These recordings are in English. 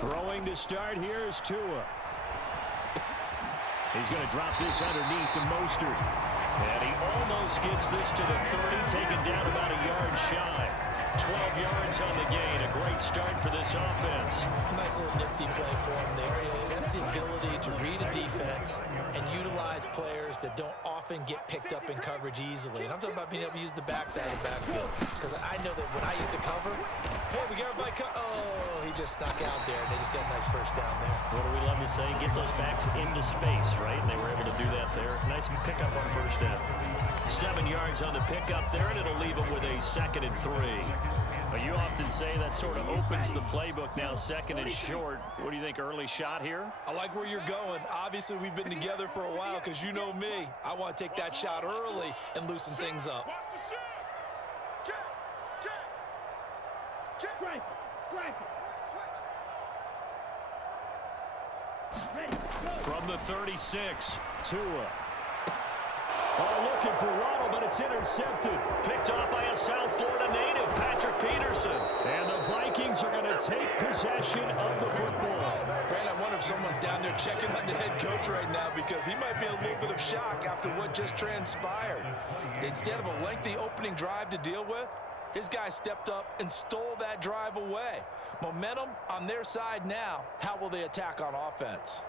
Throwing to start here is Tua. He's going to drop this underneath to Mostert. And he almost gets this to the 30, taken down about a yard shy. 12 yards on the gain. A great start for this offense. Nice little nifty play for him there. That's the ability to read a defense and utilize players that don't often get picked up in coverage easily. And I'm talking about being able to use the backside of the backfield. Because I know that when I used to cover, hey, we got everybody oh, he just snuck out there, and they just got a nice first down there. What do we love to say? Get those backs into space, right? And they were able to do that there. Nice pickup on first down. 7 yards on the pickup there, and it'll leave them with a 2nd and 3. Well, you often say that sort of opens the playbook now, 2nd and short. What do you think, early shot here? I like where you're going. Obviously, we've been together for a while because you know me. I want to take that shot early and loosen things up. From the 36, Tua. Oh, looking for Waddle, but it's intercepted. Picked off by a South Florida native, Patrick Peterson. And the Vikings are going to take possession of the football. Brandon, I wonder if someone's down there checking on the head coach right now because he might be in a little bit of shock after what just transpired. Instead of a lengthy opening drive to deal with, his guy stepped up and stole that drive away. Momentum on their side now. How will they attack on offense?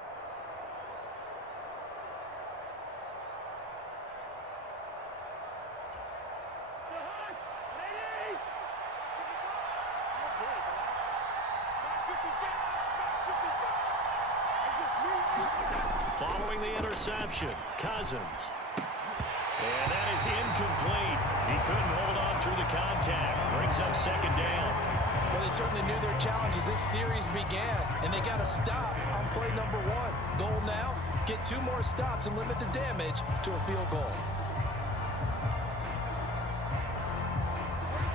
Following the interception, Cousins. And that is incomplete. He couldn't hold on through the contact. Brings up 2nd down. Well, they certainly knew their challenge as this series began, and they got to stop on play number 1. Goal now, get 2 more stops and limit the damage to a field goal.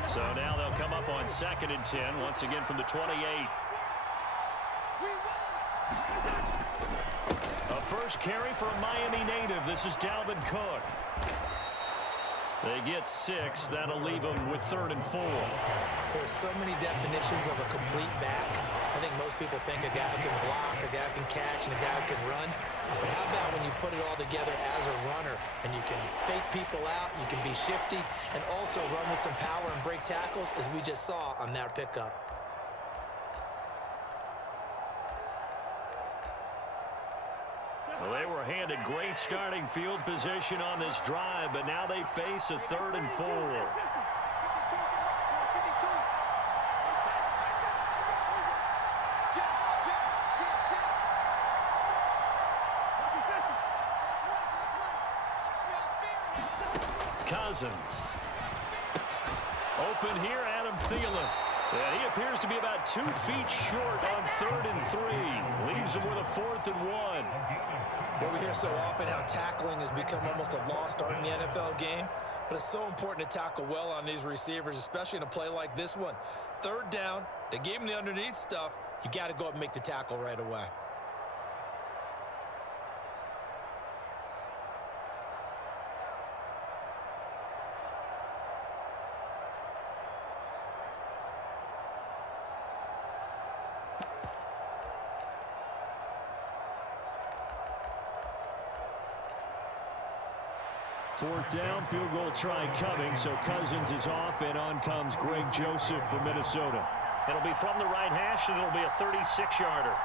So now they'll come up on 2nd and 10, once again from the 28. A first carry for a Miami native. This is Dalvin Cook. They get 6. That'll leave them with 3rd and 4. There's so many definitions of a complete back. I think most people think a guy who can block, a guy who can catch, and a guy who can run. But how about when you put it all together as a runner and you can fake people out, you can be shifty, and also run with some power and break tackles, as we just saw on that pickup. Well, they were handed great starting field position on this drive, but now they face a 3rd and 4. Cousins. Open here, Adam Thielen. And he appears to be about 2 feet short on 3rd and 3. Leaves him with a 4th and 1. Well, we hear so often how tackling has become almost a lost art in the NFL game. But it's so important to tackle well on these receivers, especially in a play like this one. 3rd down, they gave him the underneath stuff. You got to go up and make the tackle right away. Fourth down, field goal try coming, so Cousins is off, and on comes Greg Joseph from Minnesota. It'll be from the right hash, and it'll be a 36-yarder.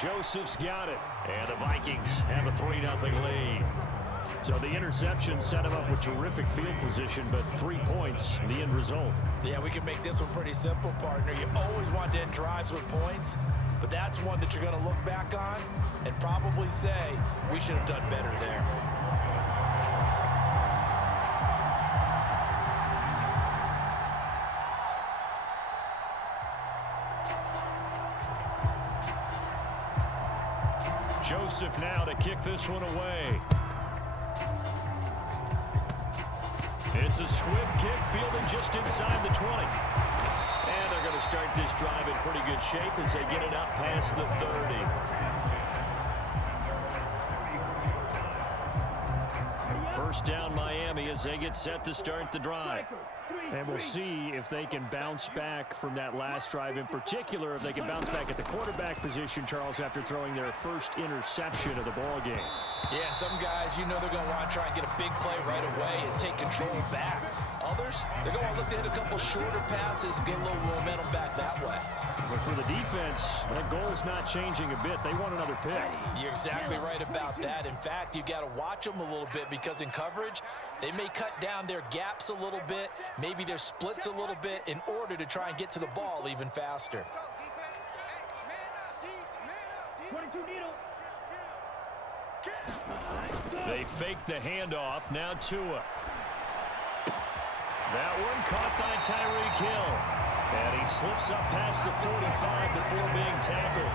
Joseph's got it, and the Vikings have a 3-0 lead. So the interception set him up with terrific field position, but 3 points, the end result. Yeah, we can make this one pretty simple, partner. You always want to end drives with points, but that's one that you're going to look back on and probably say, we should have done better there. Joseph now to kick this one away. It's a squib kick, fielded just inside the 20. And they're going to start this drive in pretty good shape as they get it up past the 30. First down Miami as they get set to start the drive. And we'll see if they can bounce back from that last drive, in particular if they can bounce back at the quarterback position, Charles, after throwing their first interception of the ball game. Yeah, some guys, you know they're going to want to try and get a big play right away and take control back. Others, they're going to look to hit a couple shorter passes, get a little momentum back that way. But for the defense, that goal's not changing a bit. They want another pick. You're exactly right about that. In fact, you got to watch them a little bit because in coverage, they may cut down their gaps a little bit, maybe their splits a little bit in order to try and get to the ball even faster. They fake the handoff. Now Tua. That one caught by Tyreek Hill. And he slips up past the 45 before being tackled.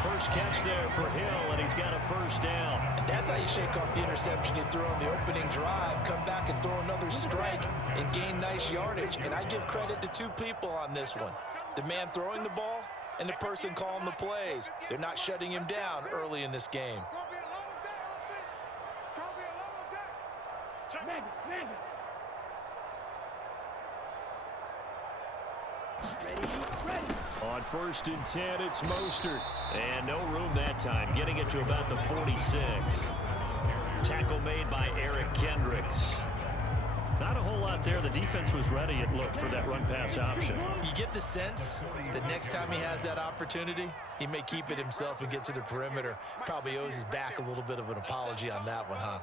First catch there for Hill, and he's got a first down. And that's how you shake off the interception you threw on the opening drive, come back and throw another strike and gain nice yardage. And I give credit to two people on this one. The man throwing the ball and the person calling the plays. They're not shutting him down early in this game. On 1st and 10, it's Mostert. And no room that time, getting it to about the 46. Tackle made by Eric Kendricks. Not a whole lot there. The defense was ready, it looked, for that run-pass option. You get the sense that next time he has that opportunity, he may keep it himself and get to the perimeter. Probably owes his back a little bit of an apology on that one, huh?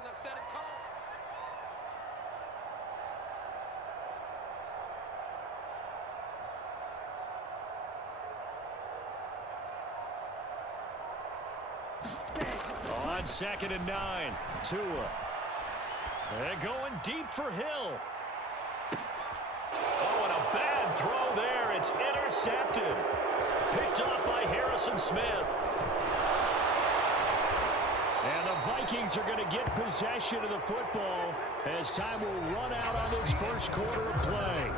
On 2nd and 9, Tua. They're going deep for Hill. Oh, and a bad throw there. It's intercepted. Picked up by Harrison Smith. And the Vikings are going to get possession of the football as time will run out on this first quarter of play.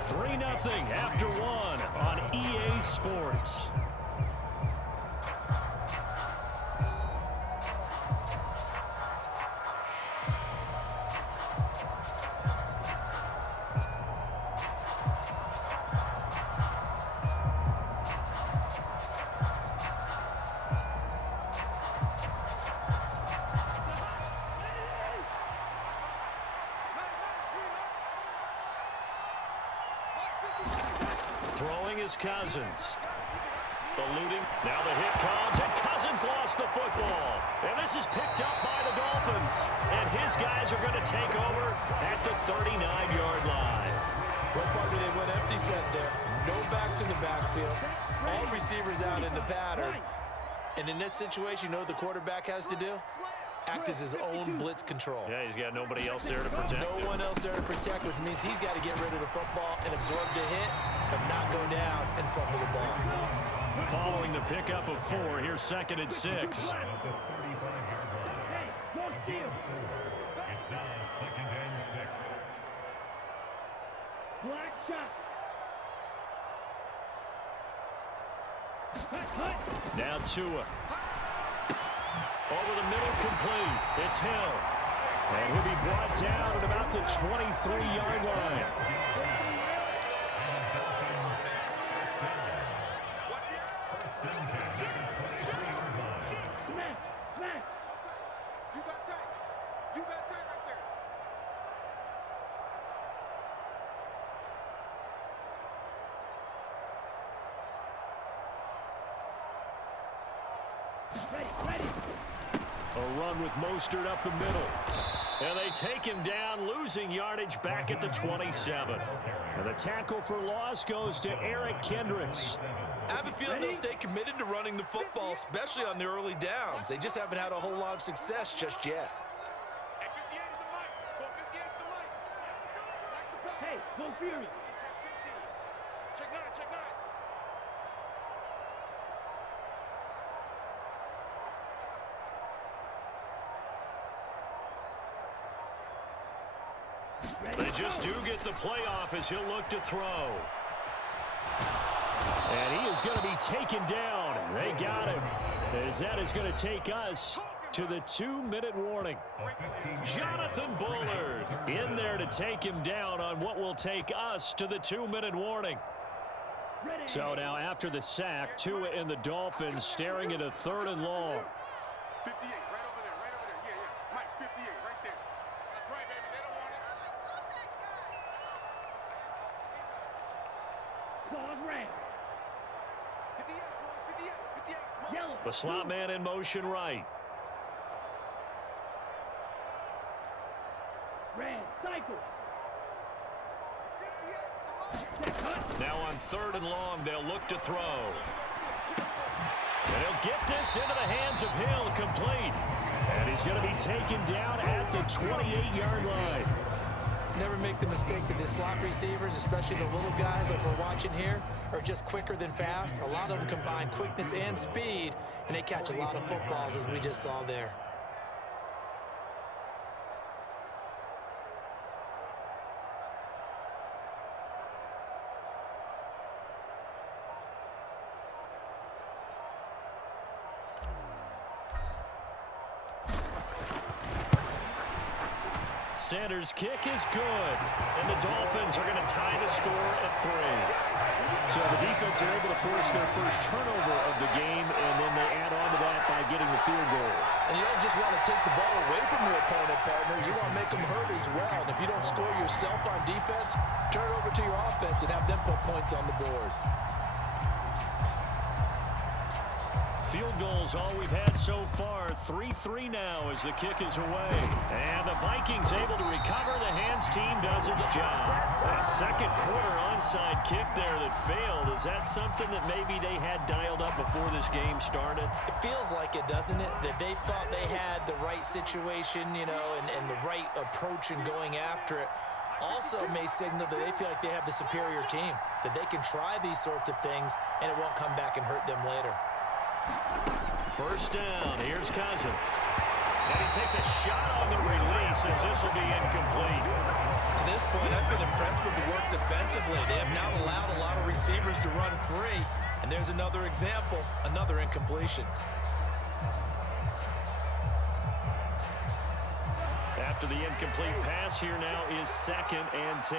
3-0 after 1 on EA Sports. Throwing is Cousins. Eluding. Now the hit comes, and Cousins lost the football. And this is picked up by the Dolphins. And his guys are going to take over at the 39-yard line. What part do they went empty set there? No backs in the backfield. All receivers out in the pattern. And in this situation, you know what the quarterback has to do? Act as his own blitz control. Yeah, he's got nobody else there to protect him. No one else there to protect, which means he's got to get rid of the football and absorb the hit, but not go down and fumble the ball. Following the pickup of 4, here's 2nd and 6. Black shot. Now Tua. Over the middle, complete. It's Hill. And he'll be brought down at about the 23-yard line. Smack. You got tight. You got tight right there. Ready. A run with Mostert up the middle. And they take him down, losing yardage back at the 27. And the tackle for loss goes to Eric Kendricks. I have a feeling they'll stay committed to running the football, especially on the early downs. They just haven't had a whole lot of success just yet. Hey, 58 is the mic. Go 58 is the mic. Back to pass. Hey, go Fury. Check 9. Check 9. They just do get the playoff as he'll look to throw. And he is going to be taken down. They got him. As that is going to take us to the 2-minute warning. Jonathan Bullard in there to take him down on what will take us to the 2-minute warning. So now after the sack, Tua and the Dolphins staring at a 3rd and long. 58, right over there, right over there. Yeah. Mike, 58, right there. That's right, baby. They don't want it. Claws red. 58, boys, 58, 58. Come on. Yellow. The slot man in motion right. Red. Cycle. 58, come on. Now on 3rd and long, they'll look to throw. And he'll get this into the hands of Hill, complete. And he's going to be taken down at the 28-yard line. Never make the mistake that the slot receivers, especially the little guys like we're watching here, are just quicker than fast. A lot of them combine quickness and speed, and they catch a lot of footballs, as we just saw there. Sanders' kick is good, and the Dolphins are going to tie the score at 3. So the defense are able to force their first turnover of the game, and then they add on to that by getting the field goal. And you don't just want to take the ball away from your opponent, partner. You want to make them hurt as well. And if you don't score yourself on defense, turn it over to your offense and have them put points on the board. Field goals all we've had so far. 3-3 now as the kick is away. And the Vikings able to recover. The hands team does its job. A second quarter onside kick there that failed. Is that something that maybe they had dialed up before this game started? It feels like it, doesn't it? That they thought they had the right situation, you know, and the right approach in going after it. Also may signal that they feel like they have the superior team, that they can try these sorts of things and it won't come back and hurt them later. First down. Here's Cousins. And he takes a shot on the release as this will be incomplete. To this point, I've been impressed with the work defensively. They have now allowed a lot of receivers to run free. And there's another example, another incompletion. After the incomplete pass, here now is 2nd and 10.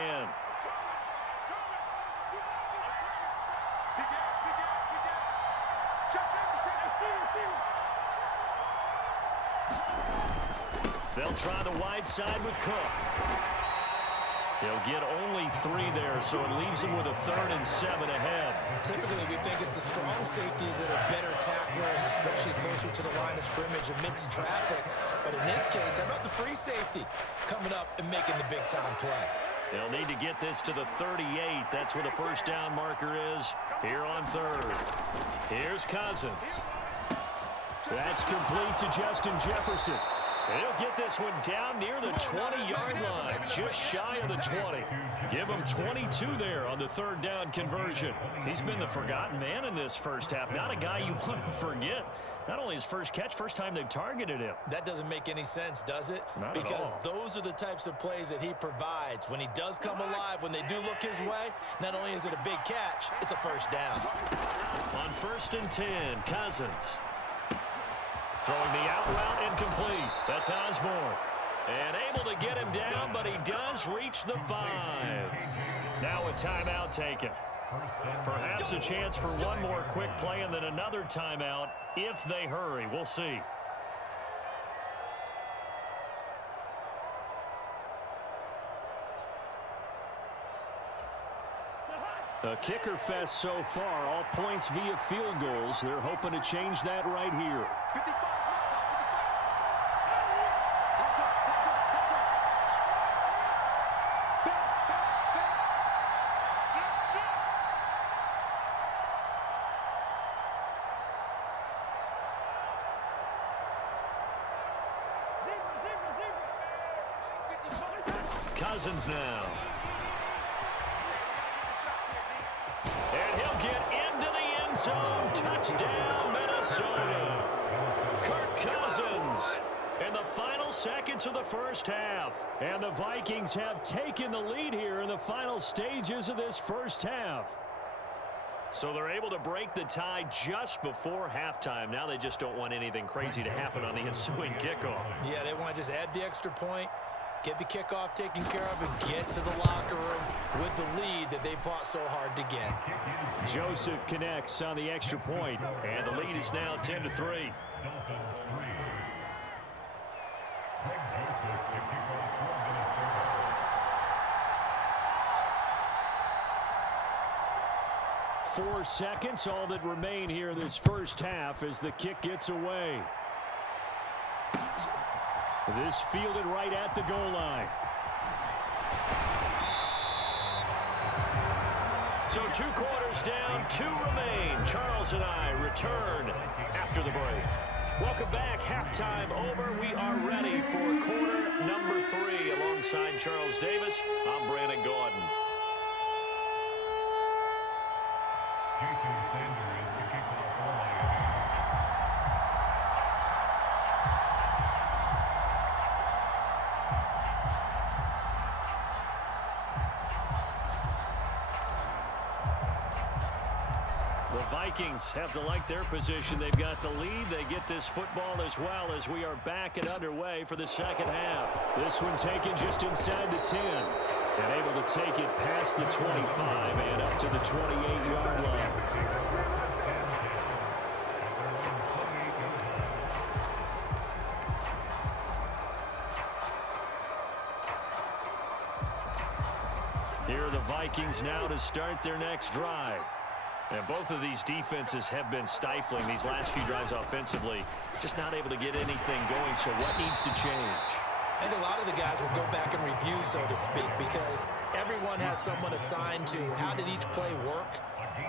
They'll try the wide side with Cook. They'll get only 3 there, so it leaves them with a 3rd and 7 ahead. Typically, we think it's the strong safeties that are better tacklers, especially closer to the line of scrimmage amidst traffic. But in this case, how about the free safety coming up and making the big-time play? They'll need to get this to the 38. That's where the first down marker is here on 3rd. Here's Cousins. That's complete to Justin Jefferson. He'll get this one down near the 20-yard line, just shy of the 20. Give him 22 there on the 3rd down conversion. He's been the forgotten man in this first half. Not a guy you want to forget. Not only his first catch, first time they've targeted him. That doesn't make any sense, does it? Not at because all. those are the types of plays that he provides. When he does come alive, when they do look his way, not only is it a big catch, it's a first down. On 1st and 10, Cousins. Throwing the out route incomplete. That's Osborne. And able to get him down, but he does reach the 5. Now a timeout taken. Perhaps a chance for one more quick play and then another timeout if they hurry. We'll see. A kicker fest so far, all points via field goals. They're hoping to change that right here. 55. Cousins now. And he'll get into the end zone. Touchdown, Minnesota. Kirk Cousins in the final seconds of the first half. And the Vikings have taken the lead here in the final stages of this first half. So they're able to break the tie just before halftime. Now they just don't want anything crazy to happen on the ensuing kickoff. Yeah, they want to just add the extra point, get the kickoff taken care of, and get to the locker room with the lead that they fought so hard to get. Joseph connects on the extra point, and the lead is now 10-3. .4 seconds, all that remain here in this first half as the kick gets away. This fielded right at the goal line. So 2 quarters down, 2 remain. Charles and I return after the break. Welcome back. Halftime over. We are ready for quarter number 3. Alongside Charles Davis, I'm Brandon Gordon. Vikings have to like their position. They've got the lead. They get this football as well as we are back and underway for the second half. This one taken just inside the 10 and able to take it past the 25 and up to the 28-yard line. Here are the Vikings now to start their next drive. And both of these defenses have been stifling these last few drives offensively. Just not able to get anything going, so what needs to change? I think a lot of the guys will go back and review, so to speak, because everyone has someone assigned to how did each play work.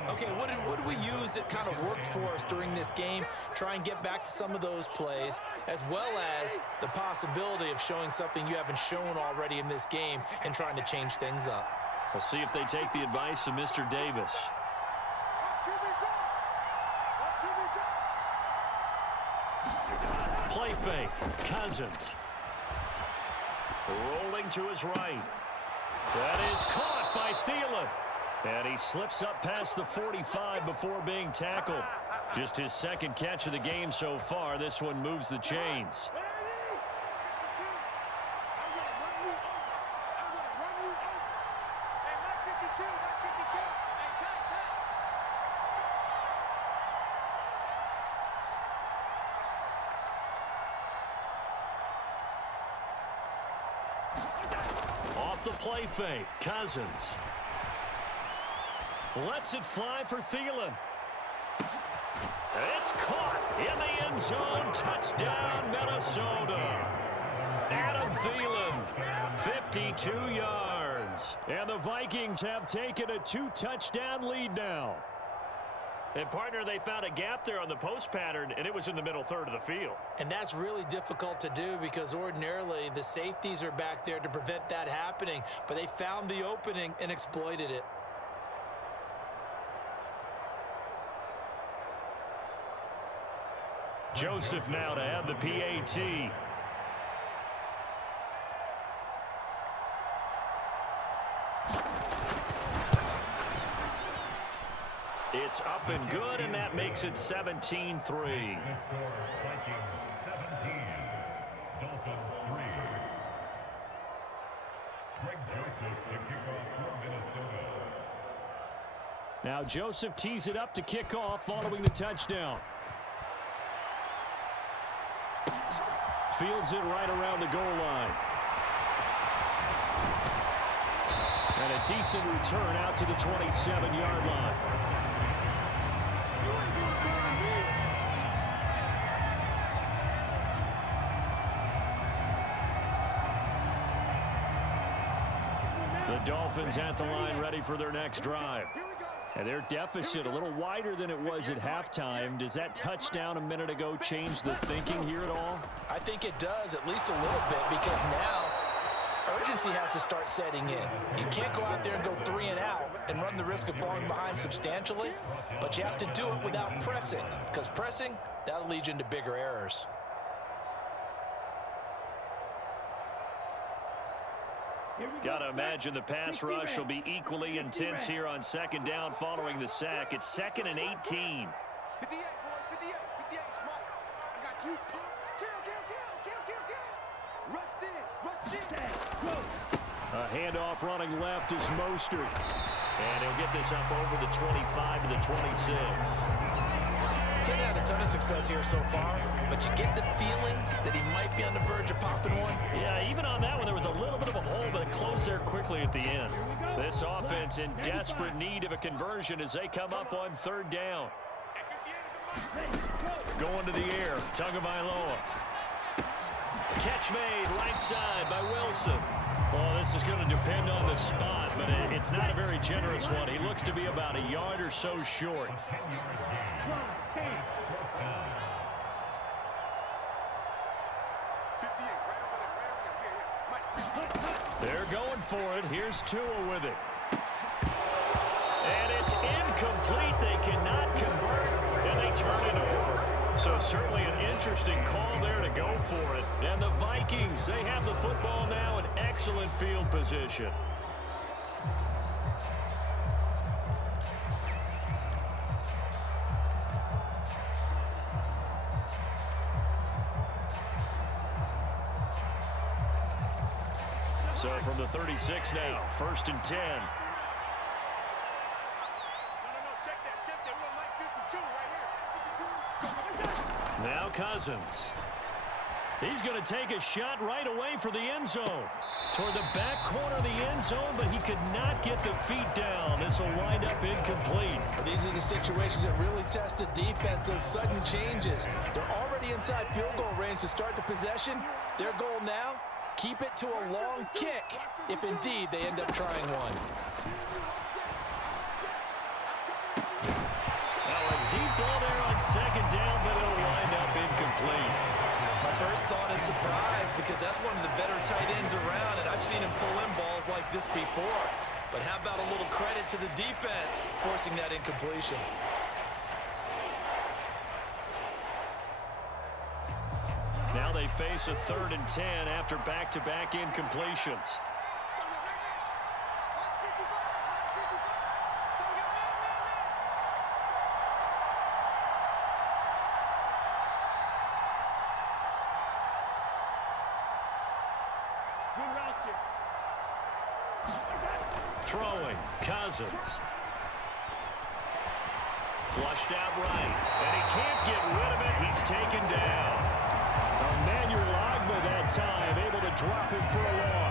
Okay, what did we use that kind of worked for us during this game? Try and get back to some of those plays, as well as the possibility of showing something you haven't shown already in this game and trying to change things up. We'll see if they take the advice of Mr. Davis. Play fake. Cousins. Rolling to his right. That is caught by Thielen. And he slips up past the 45 before being tackled. Just his second catch of the game so far. This one moves the chains. Off the play fake, Cousins. Lets it fly for Thielen. It's caught in the end zone. Touchdown, Minnesota. Adam Thielen, 52 yards. And the Vikings have taken a 2-touchdown lead now. And, partner, they found a gap there on the post pattern, and it was in the middle third of the field. And that's really difficult to do because ordinarily the safeties are back there to prevent that happening. But they found the opening and exploited it. Joseph now to have the PAT. It's up and good, and that makes it 17-3. Now Joseph tees it up to kick off following the touchdown. Fields it right around the goal line. And a decent return out to the 27-yard line. The Dolphins at the line ready for their next drive. And their deficit a little wider than it was at halftime. Does that touchdown a minute ago change the thinking here at all? I think it does, at least a little bit, because now urgency has to start setting in. You can't go out there and go 3 and out and run the risk of falling behind substantially, but you have to do it without pressing, because pressing, that'll lead you into bigger errors. Got to imagine the pass rush will be equally intense here on second down following the sack. It's 2nd and 18. 58, boys, 58, 58. Come on. I got you. Kill. Rush in. A handoff running left is Mostert. And he'll get this up over the 25 to the 26. He's had a ton of success here so far, but you get the feeling that he might be on the verge of popping one. Yeah, even on that one, there was a little bit of a hole, but it closed there quickly at the end. This offense in desperate need of a conversion as they come up on 3rd down. Going to the air, Tagovailoa. Catch made right side by Wilson. Well, this is going to depend on the spot, but it's not a very generous one. He looks to be about a yard or so short. They're going for it. Here's Tua with it. And it's incomplete. They cannot convert, and they turn it over. So certainly an interesting call there to go for it. And the Vikings, they have the football now in excellent field position. So from the 36 now, 1st and 10. No, check that. We on line 52 right here. Now Cousins. He's going to take a shot right away for the end zone. Toward the back corner of the end zone, but he could not get the feet down. This will wind up incomplete. These are the situations that really test the defense, those sudden changes. They're already inside field goal range to start the possession. Their goal now, keep it to a long kick, if indeed they end up trying one. Now a deep ball there on 2nd down, but it'll wind up incomplete. My first thought is surprise, because that's one of the better tight ends around, and I've seen him pull in balls like this before. But how about a little credit to the defense forcing that incompletion? Now they face a 3rd and 10 after back-to-back incompletions. Throwing, Cousins. Flushed out right, and he can't get rid of it. He's taken down. Emmanuel Ogbah that time able to drop him for a loss.